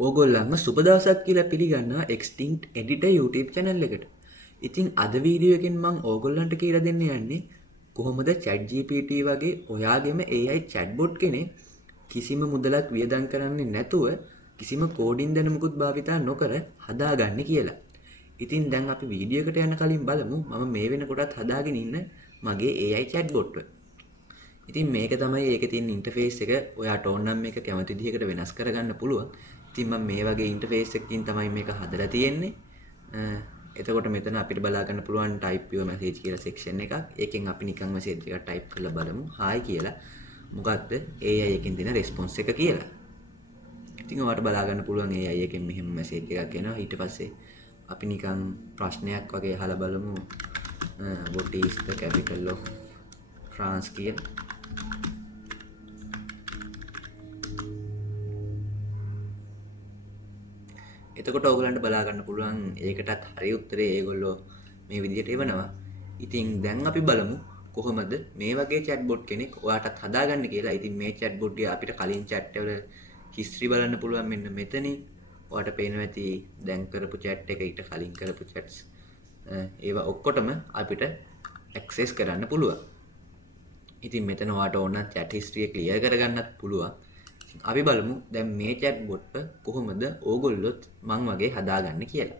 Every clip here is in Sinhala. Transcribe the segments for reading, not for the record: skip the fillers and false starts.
ඕගොල්ලන්ව සුබ දවසක් කියලා පිළිගන්නවා Extinct Editor YouTube channel එකට. ඉතින් අද වීඩියෝ එකෙන් මම ඕගොල්ලන්ට කියලා දෙන්න යන්නේ කොහොමද ChatGPT වගේ ඔයාගෙම AI chatbot කෙනෙක් කිසිම මුදලක් වියදම් කරන්නේ නැතුව කිසිම කෝඩින් දැනුමකුත් භාවිතා නොකර හදාගන්නේ කියලා. ඉතින් දැන් අපි වීඩියෝ එකට යන්න කලින් බලමු මම මේ වෙනකොටත් හදාගෙන ඉන්න මගේ AI chatbot එක. ඉතින් මේක තමයි ඒකේ තියෙන ඉන්ටර්ෆේස් එක. ඔයාට ඕන නම් මේක කැමති විදිහකට වෙනස් කරගන්න පුළුවන්. ඉතින් මම මේ වගේ ඉන්ටර්ෆේස් එකකින් තමයි මේක හදලා තියෙන්නේ. එතකොට මෙතන අපිට බලා ගන්න පුළුවන් type your message කියලා section එකක්. ඒකෙන් අපි නිකන් message එකක් type කරලා බලමු. hi කියලා. මොකක්ද AI එකෙන් දෙන response එක කියලා. ඉතින් ඔයාලට බලා ගන්න පුළුවන් AI එකෙන් මෙහෙම message එකක් එනවා. ඊට පස්සේ අපි නිකන් ප්‍රශ්නයක් වගේ අහලා බලමු. what is the capital of France කියලා. එතකොට ඕගලන්ට බලා ගන්න පුළුවන් ඒකටත් හරි උත්තරේ ඒගොල්ලෝ මේ විදිහට එවනවා. ඉතින් දැන් අපි බලමු කොහොමද මේ වගේ chatbot කෙනෙක් ඔයාටත් හදාගන්න කියලා. ඉතින් මේ chatbot එක අපිට කලින් chat වල history බලන්න පුළුවන් මෙන්න මෙතනින්. ඔයාට පේනවා ඇති දැන් කරපු chat එක ඊට කලින් කරපු chats. ඒවා ඔක්කොටම අපිට access කරන්න පුළුවන්. ඉතින් මෙතන ඔයාට ඕන chat history එක clear කරගන්නත් පුළුවන්. අපි බලමු දැන් මේ chatbot එක කොහොමද ඕගොල්ලොත් මං වගේ හදාගන්න කියලා.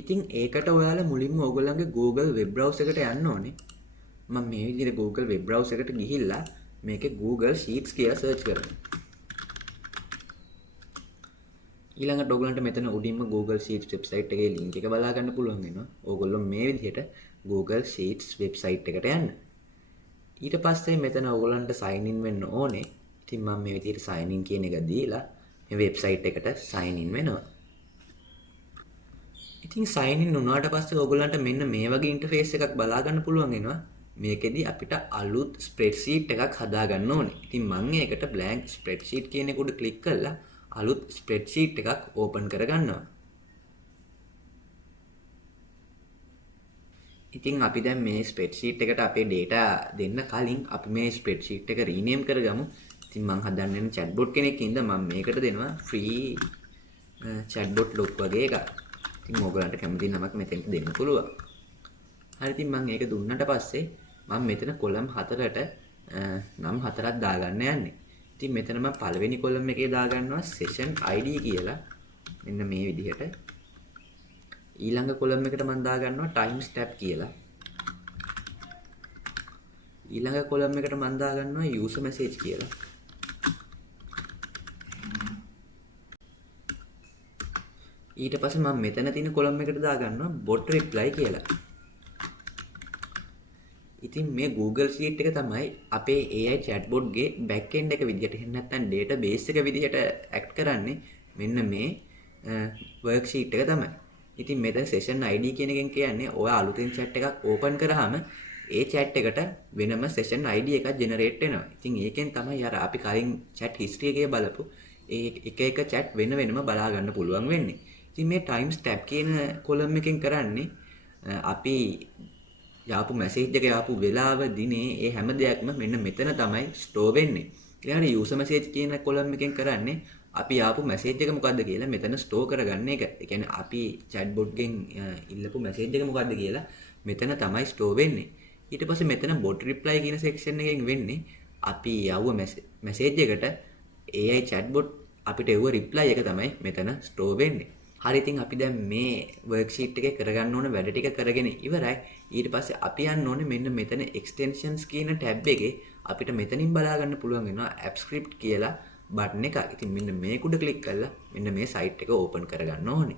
ඉතින් ඒකට ඔයාලා මුලින්ම ඕගොල්ලන්ගේ Google web browser එකට යන්න ඕනේ. මම මේ විදිහට Google web browser එකට ගිහිල්ලා මේකේ Google Sheets කියලා search කරනවා. ඊළඟට ඕගොල්ලන්ට මෙතන උඩින්ම Google Sheets website එකේ link එක බලා ගන්න පුළුවන් වෙනවා. ඕගොල්ලෝ මේ විදිහට Google Sheets website එකට යන්න. ඊට පස්සේ මෙතන ඔයගොල්ලන්ට sign in වෙන්න ඕනේ. ඉතින් මම මේ විදිහට sign in කියන එක දීලා මේ website එකට sign in වෙනවා. ඉතින් sign in වුණාට පස්සේ ඔයගොල්ලන්ට මෙන්න මේ වගේ interface එකක් බලා ගන්න පුළුවන් වෙනවා. මේකෙදි අපිට අලුත් spreadsheet එකක් හදා ගන්න ඕනේ. ඉතින් මම ඒකට blank spreadsheet කියන එක උඩ click කරලා අලුත් spreadsheet එකක් open කරගන්නවා. ඉතින් අපි දැන් මේ spreadsheet එකට අපේ data දෙන්න කලින් අපි මේ spreadsheet එක rename කරගමු. ඉතින් මම හදන්න යන chatbot කෙනෙක් ඉඳලා මම මේකට දෙනවා free chatbot look වගේ එකක්. ඉතින් ඕගලන්ට කැමති නමක් මෙතෙන්ට දෙන්න පුළුවන්. හරි ඉතින් මම ඒක දුන්නාට පස්සේ මම මෙතන column 4ට නම් 4ක් දාගන්න යන්නේ. ඉතින් මෙතන මම පළවෙනි column එකේ දාගන්නවා session ID කියලා. මෙන්න මේ විදිහට. ඊළඟ කොලම් එකට මම දාගන්නවා time stamp කියලා. ඊළඟ කොලම් එකට මම දාගන්නවා user message කියලා. ඊට පස්සේ මම මෙතන තියෙන කොලම් එකට දාගන්නවා bot reply කියලා. ඉතින් මේ Google Sheet එක තමයි අපේ AI chatbot ගේ back end එක විදිහට එහෙම නැත්නම් database එක විදිහට act කරන්නේ. මෙන්න මේ worksheet එක තමයි. ඉතින් මෙතන session ID කියන එකෙන් කියන්නේ ඔයා අලුතෙන් chat එකක් open කරාම ඒ chat එකට වෙනම session ID එකක් generate වෙනවා. ඉතින් ඒකෙන් තමයි අර අපි කලින් chat history එකේ බලපු ඒ එක chat වෙන වෙනම බලා ගන්න පුළුවන් වෙන්නේ. ඉතින් මේ time stamp කියන column එකෙන් කරන්නේ අපි යාපු message එක යාපු වෙලාව දිනේ ඒ හැම දෙයක්ම මෙන්න මෙතන තමයි store වෙන්නේ. ඊළඟට user message කියන column එකෙන් කරන්නේ අපි ආපු මැසේජ් එක මොකද්ද කියලා මෙතන ස්ටෝර් කරගන්න එක. ඒ කියන්නේ අපි chatbot ගෙන් ඉල්ලපු මැසේජ් එක මොකද්ද කියලා මෙතන තමයි ස්ටෝර් වෙන්නේ. ඊට පස්සේ මෙතන bot reply කියන section එකෙන් වෙන්නේ අපි යවුව මැසේජ් එකට AI chatbot අපිට එවුව reply එක තමයි මෙතන ස්ටෝර් වෙන්නේ. හරි ඉතින් අපි දැන් මේ worksheet එකේ කරගන්න ඕන වැඩ ටික කරගෙන ඉවරයි. ඊට පස්සේ අපි යන්න ඕනේ මෙන්න මෙතන extensions කියන tab එකේ අපිට මෙතනින් බලා ගන්න පුළුවන් වෙනවා app script කියලා බටන් එක. ඉතින් මෙන්න මේක උඩ ක්ලික් කරලා මෙන්න මේ site එක open කරගන්න ඕනේ.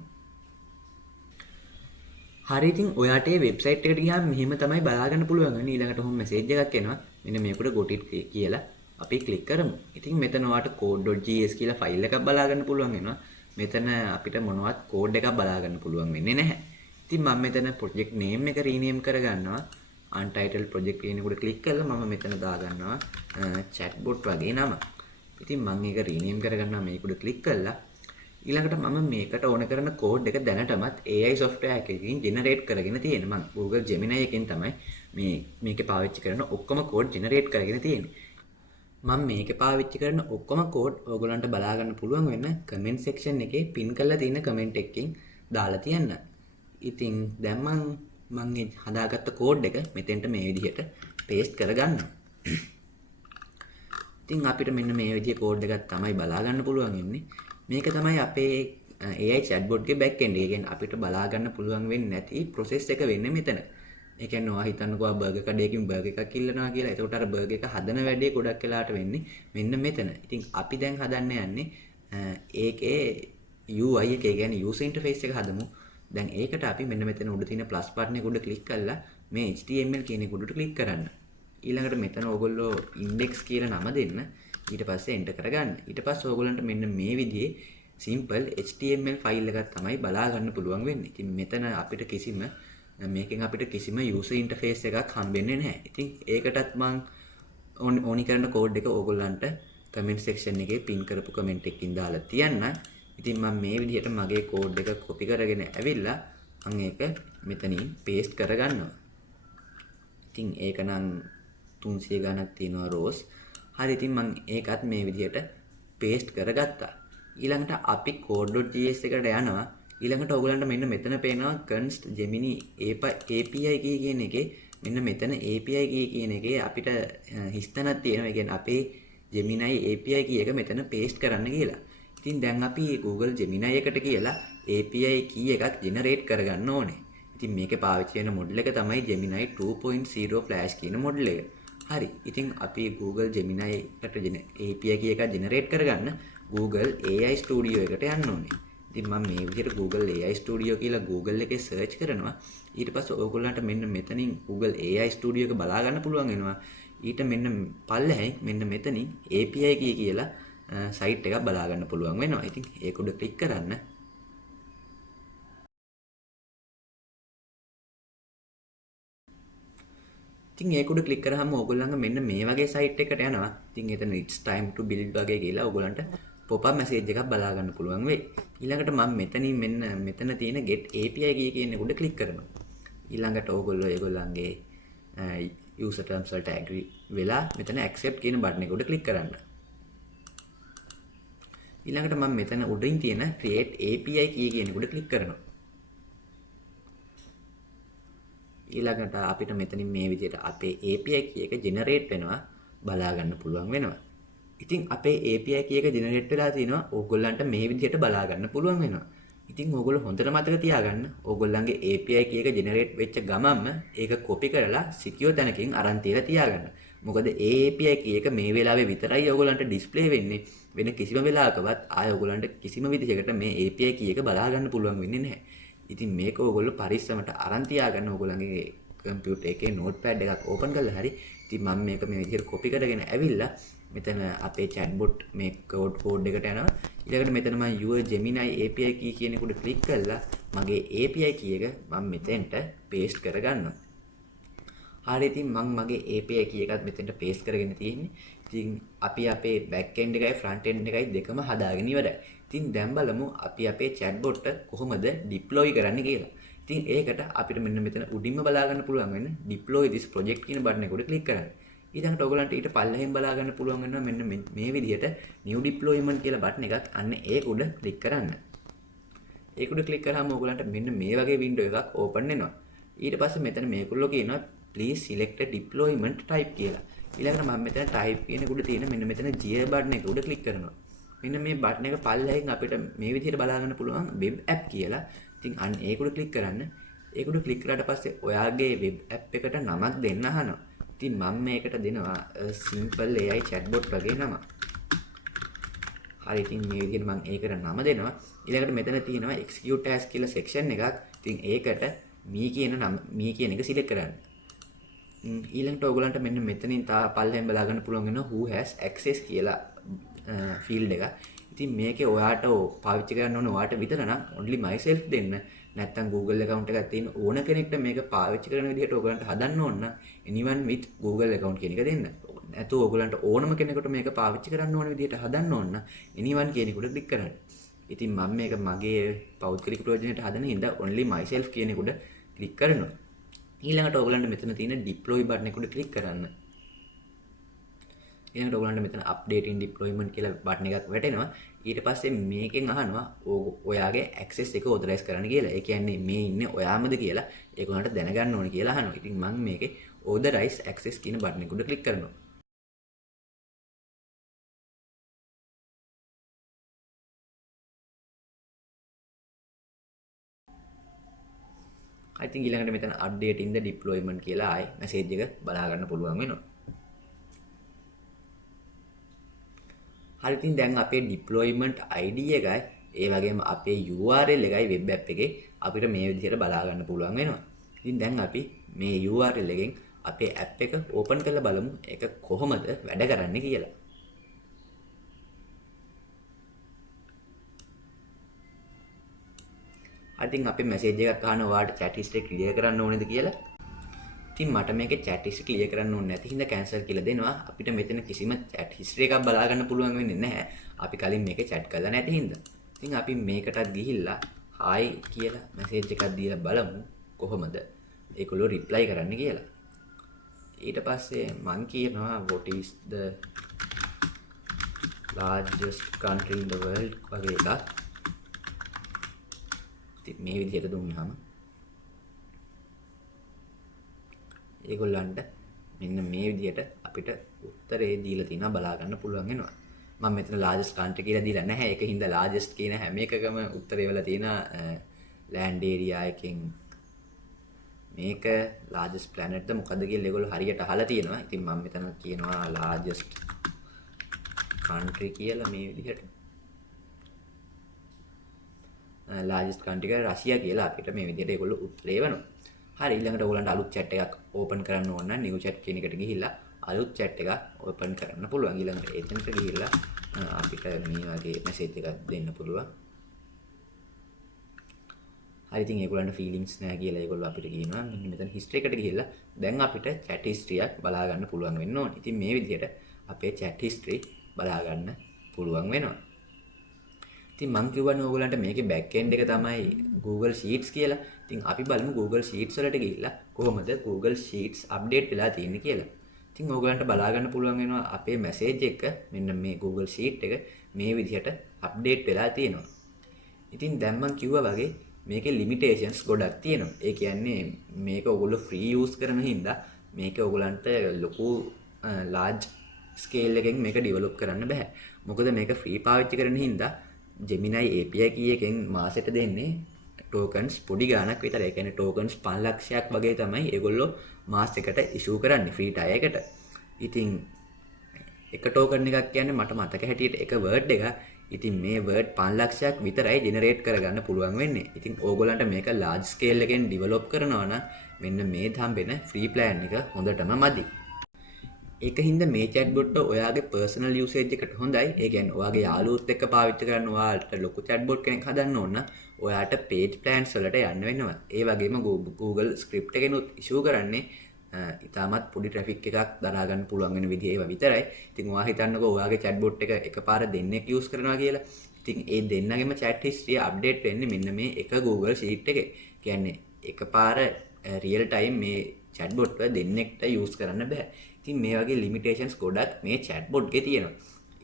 හරි ඉතින් ඔයාට මේ website එකට ගියාම මෙහෙම තමයි බලා ගන්න පුළුවන්. ඊළඟට ඔහොම message එකක් එනවා. මෙන්න මේක උඩ got it කියලා අපි ක්ලික් කරමු. ඉතින් මෙතන ඔයාට code.js කියලා ෆයිල් එකක් බලා ගන්න පුළුවන් වෙනවා. මෙතන අපිට මොනවත් code එකක් බලා ගන්න පුළුවන් වෙන්නේ නැහැ. ඉතින් මම මෙතන project name එක rename කරගන්නවා. untitled project කියන එක උඩ ක්ලික් කරලා මම මෙතන දාගන්නවා chatbot වගේ නම. ඉතින් මම මේක rename කරගන්නවා මේක උඩ ක්ලික් කරලා ඊළඟට මම මේකට ඕන කරන කෝඩ් එක දැනටමත් AI software එකකින් generate කරගෙන තියෙනවා. මම Google Gemini එකෙන් තමයි මේකේ පාවිච්චි කරන ඔක්කොම කෝඩ් generate කරගෙන තියෙන්නේ. මම මේකේ පාවිච්චි කරන ඔක්කොම කෝඩ් ඕගොල්ලන්ට බලා ගන්න පුළුවන් වෙන කමෙන්ට් සෙක්ෂන් එකේ පින් කරලා තියෙන කමෙන්ට් එකකින් දාලා තියන්න. ඉතින් දැන් මම මේ හදාගත්ත කෝඩ් එක මෙතෙන්ට මේ විදිහට පේස්ට් කරගන්නවා. ඉතින් අපිට මෙන්න මේ විදිහේ කෝඩ් එකක් තමයි බලා ගන්න පුළුවන් වෙන්නේ. මේක තමයි අපේ AI chatbot ගේ back end එක. කියන්නේ අපිට බලා ගන්න පුළුවන් වෙන්නේ නැති process එක වෙන්නේ මෙතන. ඒ කියන්නේ ඔයා හිතන්නකෝ බර්ගර් කඩේකින් බර්ගර් එකක් ඉල්ලනවා කියලා. එතකොට අර බර්ගර් එක හදන වැඩේ ගොඩක් වෙලාට වෙන්නේ මෙන්න මෙතන. ඉතින් අපි දැන් හදන්න යන්නේ ඒකේ UI එක, ඒ කියන්නේ user interface එක හදමු. දැන් ඒකට අපි මෙන්න මෙතන උඩ තියෙන plus button එක උඩ ක්ලික් කරලා මේ HTML කියන එක උඩට ක්ලික් කරන්න. ඊළඟට මෙතන ඕගොල්ලෝ index කියලා නම දෙන්න. ඊට පස්සේ enter කරගන්න. ඊට පස්සේ ඕගොල්ලන්ට මෙන්න මේ විදිහේ simple HTML ෆයිල් එකක් තමයි බලා ගන්න පුළුවන් වෙන්නේ. ඉතින් මෙතන අපිට මේකෙන් අපිට කිසිම user interface එකක් හම්බෙන්නේ නැහැ. ඉතින් ඒකටත් මම ඕනි කරන කෝඩ් එක ඕගොල්ලන්ට comment section එකේ pin කරපු comment එකකින් දාලා තියන්න. ඉතින් මම මේ විදිහට මගේ කෝඩ් එක copy කරගෙන ඇවිල්ලා මම ඒක මෙතනින් paste කරගන්නවා. ඉතින් ඒක නම් 300 ගණක් තියෙනවා rows. හරි, ඉතින් මම ඒකත් මේ විදිහට paste කරගත්තා. ඊළඟට අපි code.js එකට යනවා. ඊළඟට ඔයගලන්ට මෙන්න මෙතන පේනවා const gemini API key කියන එකේ මෙන්න මෙතන API key කියන එකේ අපිට හිස්තැනක් තියෙනවා. ඒ කියන්නේ අපේ Gemini API key එක මෙතන paste කරන්න කියලා. ඉතින් දැන් අපි Google Gemini එකට කියලා API key එකක් generate කරගන්න ඕනේ. ඉතින් මේකේ පාවිච්චි වෙන මොඩල් එක තමයි Gemini 2.0 Flash කියන මොඩල් එක. හරි. ඉතින් අපි Google Gemini එකට API key එකක් generate කරගන්න Google AI Studio එකට යන්න ඕනේ. ඉතින් මම මේ විදිහට Google AI Studio කියලා Google එකේ search කරනවා. ඊට පස්සේ ඔයගොල්ලන්ට මෙන්න මෙතනින් Google AI Studio එක බලා ගන්න පුළුවන් වෙනවා. ඊට මෙන්න පල්ලෙහෙන් මෙන්න මෙතනින් API key කියලා site එකක් බලා ගන්න පුළුවන් වෙනවා. ඉතින් ඒක උඩ ක්ලික් කරන්න. ඉතින් ඒක උඩ ක්ලික් කරාම ඕගොල්ලන්ගේ මෙන්න මේ වගේ site එකකට යනවා. ඉතින් එතන it's time to build වගේ කියලා ඕගොල්ලන්ට pop up message එකක් බලා ගන්න පුළුවන් වෙයි. ඊළඟට මම මෙතනින් මෙතන තියෙන get API key කියන එක උඩ ක්ලික් කරනවා. ඊළඟට ඕගොල්ලෝ ඒගොල්ලන්ගේ user terms වලට agree වෙලා මෙතන accept කියන බටන් එක උඩ ක්ලික් කරන්න. ඊළඟට මම මෙතන උඩින් තියෙන create API key කියන එක උඩ ක්ලික් කරනවා. ඊළඟට අපිට මෙතනින් මේ විදිහට අපේ API key එක generate වෙනවා බලා ගන්න පුළුවන් වෙනවා. ඉතින් අපේ API key එක generate වෙලා තිනවා ඕගොල්ලන්ට මේ විදිහට බලා ගන්න පුළුවන් වෙනවා. ඉතින් ඕගොල්ලෝ හොඳට මතක තියාගන්න ඕගොල්ලන්ගේ API key එක generate වෙච්ච ගමන්ම ඒක copy කරලා secure තැනකින් අරන් තියාගන්න. මොකද ඒ API key එක මේ වෙලාවේ විතරයි ඕගොල්ලන්ට display වෙන්නේ. වෙන කිසිම වෙලාවකවත් ආය ඕගොල්ලන්ට කිසිම විදිහකට මේ API key එක බලා ගන්න පුළුවන් වෙන්නේ නැහැ. ඉතින් මේක ඕගොල්ලෝ පරිස්සමට අරන් තියාගන්න ඕගොල්ලන්ගේ කම්පියුටර් එකේ notepad එකක් open කරලා හරි. ඉතින් මම මේක මේ විදිහට copy කරගෙන ඇවිල්ලා මෙතන අපේ chatbot මේ code එකට යනවා. ඊළඟට මෙතන මම your Gemini API key කියන එක උඩ click කරලා මගේ API key එක මම මෙතෙන්ට paste කරගන්නවා. හරි, ඉතින් මම මගේ API key එකත් මෙතෙන්ට paste කරගෙන තියෙන්නේ. ඉතින් අපි අපේ back end එකයි front end එකයි දෙකම හදාගෙන ඉවරයි. ඉතින් දැන් බලමු අපි අපේ chatbot කොහොමද deploy කරන්නේ කියලා. ඉතින් ඒකට අපිට මෙන්න මෙතන උඩින්ම බලා ගන්න පුළුවන් වෙන deploy this project කියන බටන් එක උඩ click කරන්න. ඊළඟට ඔයගලන්ට ඊට පල්ලෙහෙන් බලා ගන්න පුළුවන් වෙනවා මෙන්න මේ විදිහට new deployment කියලා බටන් එකක්. අන්න ඒක උඩ click කරන්න. ඒක උඩ click කරාම ඔයගලන්ට මෙන්න මේ වගේ window එකක් open වෙනවා. ඊට පස්සේ මෙතන මේගොල්ලෝ කියනවා please select a deployment type කියලා. ඊළඟට මම මෙතන type කියන උඩ තියෙන මෙන්න මෙතන gear බටන් එක උඩ click කරනවා. මෙන්න මේ බටන් එක පල්ලෙහෙන් අපිට මේ විදිහට බලා ගන්න පුළුවන් web app කියලා. ඉතින් අන්න ඒක උඩ click කරන්න. ඒක උඩ click කරාට පස්සේ ඔයාගේ web app එකට නමක් දෙන්න අහනවා. ඉතින් මම මේකට දෙනවා simple AI chatbot වගේ නම. හරි, ඉතින් මේ විදිහට මම ඒකට නම දෙනවා. ඊළඟට මෙතන තියෙනවා execute as කියලා section එකක්. ඉතින් ඒකට me කියන එක select කරන්න. ඊළඟට ඔයගලන්ට මෙන්න මෙතනින් පල්ලෙන් බලා ගන්න පුළුවන් වෙනවා who has access කියලා field එක. ඉතින් මේකේ ඔයාට පාවිච්චි කරන්න ඕන ඔයාට විතර නම් only myself දෙන්න. නැත්තම් Google account එකක් තියෙන ඕන කෙනෙක්ට මේක පාවිච්චි කරන විදිහට ඔයගලන්ට හදන්න ඕන නම් anyone with Google account කියන එක දෙන්න. නැත්නම් ඔයගලන්ට ඕනම කෙනෙකුට මේක පාවිච්චි කරන්න ඕන විදිහට හදන්න ඕන නම් anyone කියන එකට ක්ලික් කරන්න. ඉතින් මම මේක මගේ පෞද්ගලික ප්‍රයෝජනයට හදන හින්දා only myself කියන එකට ක්ලික් කරනවා. ඊළඟට ඔයගලන්ට මෙතන තියෙන deploy බටන් එක උඩ ක්ලික් කරන්න. ඊළඟට ඔයගලන්ට මෙතන updating deployment කියලා බටන් එකක් වැටෙනවා. ඊට පස්සේ මේකෙන් අහනවා ඔයාගේ access එක authorize කරන්න කියලා. ඒ කියන්නේ මේ ඉන්නේ ඔයාමද කියලා ඒගොල්ලන්ට දැනගන්න ඕනේ කියලා අහනවා. ඉතින් මම මේකේ authorize access කියන බටන් එක උඩ ක්ලික් කරනවා. I think ඊළඟට මෙතන updating the deployment කියලා ආයි message එක බලා ගන්න පුළුවන් වෙනවා. හරි ඉතින් දැන් අපේ deployment ID එකයි ඒ වගේම අපේ URL එකයි web app එකේ අපිට මේ විදිහට බලා ගන්න පුළුවන් වෙනවා. ඉතින් දැන් අපි මේ URL එකෙන් අපේ app එක open කරලා බලමු ඒක කොහොමද වැඩ කරන්නේ කියලා. I think අපේ message එකක් අහනවා ඔයාලට chat history clear කරන්න ඕනේද කියලා. ඉතින් මට මේකේ chat history clear කරන්න ඕනේ නැති හින්දා cancel කියලා දෙනවා. අපිට මෙතන කිසිම chat history එකක් බලා ගන්න පුළුවන් වෙන්නේ නැහැ. අපි කලින් මේකේ chat කරලා නැති හින්දා. ඉතින් අපි මේකටත් ගිහිල්ලා hi කියලා message එකක් දීලා බලමු කොහොමද ඒගොල්ලෝ reply කරන්න කියලා. ඊට පස්සේ මං කියනවා what is the largest country in the world වගේ එකක්. ඉතින් මේ විදිහට දුන්නාම ඒගොල්ලන්ට මෙන්න මේ විදිහට අපිට උත්තරේ දීලා තිනවා බලා ගන්න පුළුවන් වෙනවා. මම මෙතන largest country කියලා දීලා නැහැ. ඒකින්ද largest කියන හැම එකකම උත්තරේ වල තියෙන land area එකෙන් මේක largest planet ද මොකද්ද කියලා ඒගොල්ලෝ හරියට අහලා තියෙනවා. ඉතින් මම මෙතන කියනවා largest country කියලා මේ විදිහට. largest country එක රෂියා කියලා අපිට මේ විදිහට ඒගොල්ලෝ උත්තරේ වෙනවා. හරි ඊළඟට ඔයගලන්ට අලුත් chat එකක් open කරන්න ඕන නම් new chat කියන එකට ගිහිල්ලා අලුත් chat එකක් open කරන්න පුළුවන්. ඊළඟට එතනට ගිහිල්ලා අපිට මේ වගේ message එකක් දෙන්න පුළුවන්. හරි ඉතින් ඒගොල්ලන්ට feelings නැහැ කියලා ඒගොල්ලෝ අපිට කියනවා. මෙන්න මෙතන history එකට ගිහිල්ලා දැන් අපිට chat history එකක් බලා ගන්න පුළුවන් වෙන්න ඕනේ. ඉතින් මේ විදිහට අපේ chat history බලා ගන්න පුළුවන් වෙනවා. ඉතින් මම කියවන්නේ ඕගොල්ලන්ට මේකේ back end එක තමයි Google Sheets කියලා. ඉතින් අපි බලමු Google Sheets වලට ගිහිල්ලා කොහොමද Google Sheets update වෙලා තියෙන්නේ කියලා. ඉතින් ඕගොල්ලන්ට බලා ගන්න පුළුවන් වෙනවා අපේ message එක මෙන්න මේ Google Sheet එක මේ විදිහට update වෙලා තියෙනවා. ඉතින් දැන් මම කිව්වා වගේ මේකේ limitations ගොඩක් තියෙනවා. ඒ කියන්නේ මේක ඕගොල්ලෝ free use කරන හින්දා මේක ඕගොල්ලන්ට ලොකු large scale එකකින් මේක develop කරන්න බෑ. මොකද මේක free පාවිච්චි කරන හින්දා Gemini API key එකෙන් මාසෙට දෙන්නේ tokens පොඩි ගාණක් විතරයි. ඒ කියන්නේ tokens 5 ලක්ෂයක් වගේ තමයි ඒගොල්ලෝ මාස් එකට issue කරන්නේ free tier එකට. ඉතින් එක token එකක් කියන්නේ මට මතක හැටියට එක word එක. ඉතින් මේ word 5 ලක්ෂයක් විතරයි generate කරගන්න පුළුවන් වෙන්නේ. ඉතින් ඕගොල්ලන්ට මේක large scale එකෙන් develop කරනවා නම් මෙන්න මේ හම්බෙන free plan එක හොඳටම මදි. ඒකින්ද මේ chatbot එක ඔයාගේ personal usage එකට හොඳයි. ඒ කියන්නේ ඔයාගේ යාළුවොත් එක්ක පාවිච්චි කරන්න ඔයාලට ලොකු chatbot කෙනෙක් හදන්න ඕන නම් ඔයාට page plans වලට යන්න වෙනවා. ඒ වගේම Google script එකෙනුත් issue කරන්නේ ඉතාමත් පොඩි traffic එකක් දරා ගන්න පුළුවන් වෙන විදිහ ඒවා විතරයි. ඉතින් ඔයා හිතන්නකෝ ඔයාගේ chatbot එක එකපාර දෙන්නෙක් use කරනවා කියලා. ඉතින් ඒ දෙන්නගෙම chat history update වෙන්නේ මෙන්න මේ එක Google Sheet එකේ. කියන්නේ එකපාර real time මේ chatbot එක දෙන්නෙක්ට use කරන්න බෑ. ඉතින් මේ වගේ limitations ගොඩක් මේ chatbot එකේ තියෙනවා.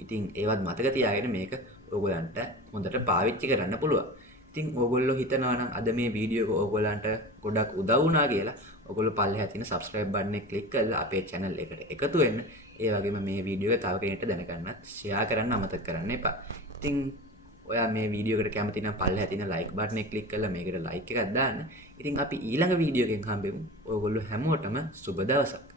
ඉතින් ඒවත් මතක තියාගෙන මේක ඕගොල්ලන්ට හොඳට පාවිච්චි කරන්න පුළුවන්. ඉතින් ඕගොල්ලෝ හිතනවා නම් අද මේ වීඩියෝ එක ඕගොල්ලන්ට ගොඩක් උදව් වුණා කියලා ඔයගොල්ලෝ පල්ලෙහා තියෙන subscribe button එක click කරලා අපේ channel එකට එකතු වෙන්න. ඒ වගේම මේ වීඩියෝ එක තව කෙනෙක්ට දැනගන්නත් share කරන්න අමතක කරන්න එපා. ඉතින් ඔයා මේ වීඩියෝ එකට කැමති නම් පල්ලෙහා තියෙන like button එක click කරලා මේකට like එකක් දාන්න. ඉතින් අපි ඊළඟ වීඩියෝ එකෙන් හම්බෙමු. ඔයගොල්ලෝ හැමෝටම සුබ දවසක්.